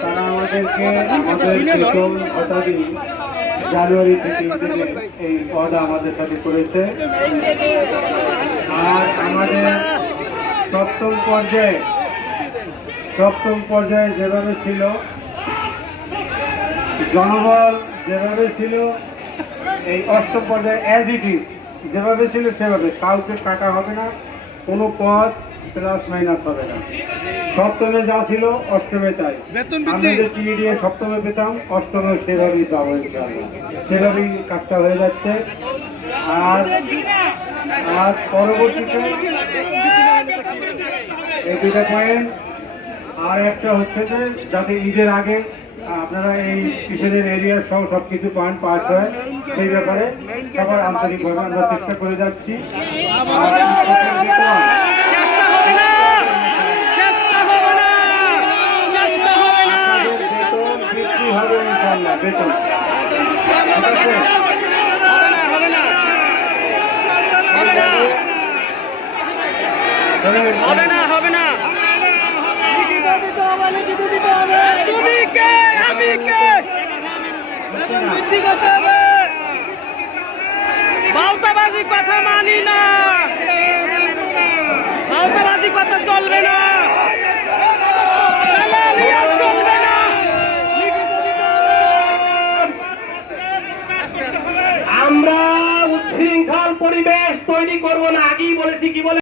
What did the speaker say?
তারা আমাদেরকে আমাদের বেতন ভাতা দিয়ে জানুয়ারি থেকে এই ওয়াদা আমাদের সাথে করেছে। আর আমাদের সপ্তম পর্যায়ে যেভাবে ছিল, জনবল যেভাবে ছিল, এই অষ্টম পর্যায়ে অ্যাজ ইট ইজ যেভাবে ছিল সেভাবে, কাউকে কাটা হবে না, কোনো পদ প্লাস মাইনাস হবে না। সপ্তমে যা ছিল অষ্টমে তাই, আমরা যে টিএডিএ সপ্তমে পেতাম অষ্টমে সেভাবেই পাবো ইনশাআল্লাহ, সেভাবেই কাজটা হয়ে যাচ্ছে। আর পরবর্তীতে এই দুটা পয়েন্ট, আর একটা হচ্ছে যে যাতে ঈদের আগে আপনারা এই কিশোরের এরিয়া সহ সব কিছু পয়েন্ট পাস হয়, সেই ব্যাপারে সবার আন্তরিকভাবে আমরা চেষ্টা করে যাচ্ছি। হবে ইনশাআল্লাহ বেতন হবে না তুমি কে আমি কে বুদ্ধি করতে হবে। বাউতাবাজি কথা মানি না, বাউতাবাজি কথা চলবে না, চলবে না। আমরা উচ্ছৃঙ্খল পরিবেশ তৈরি করব না, আগেই বলেছি। কি বলে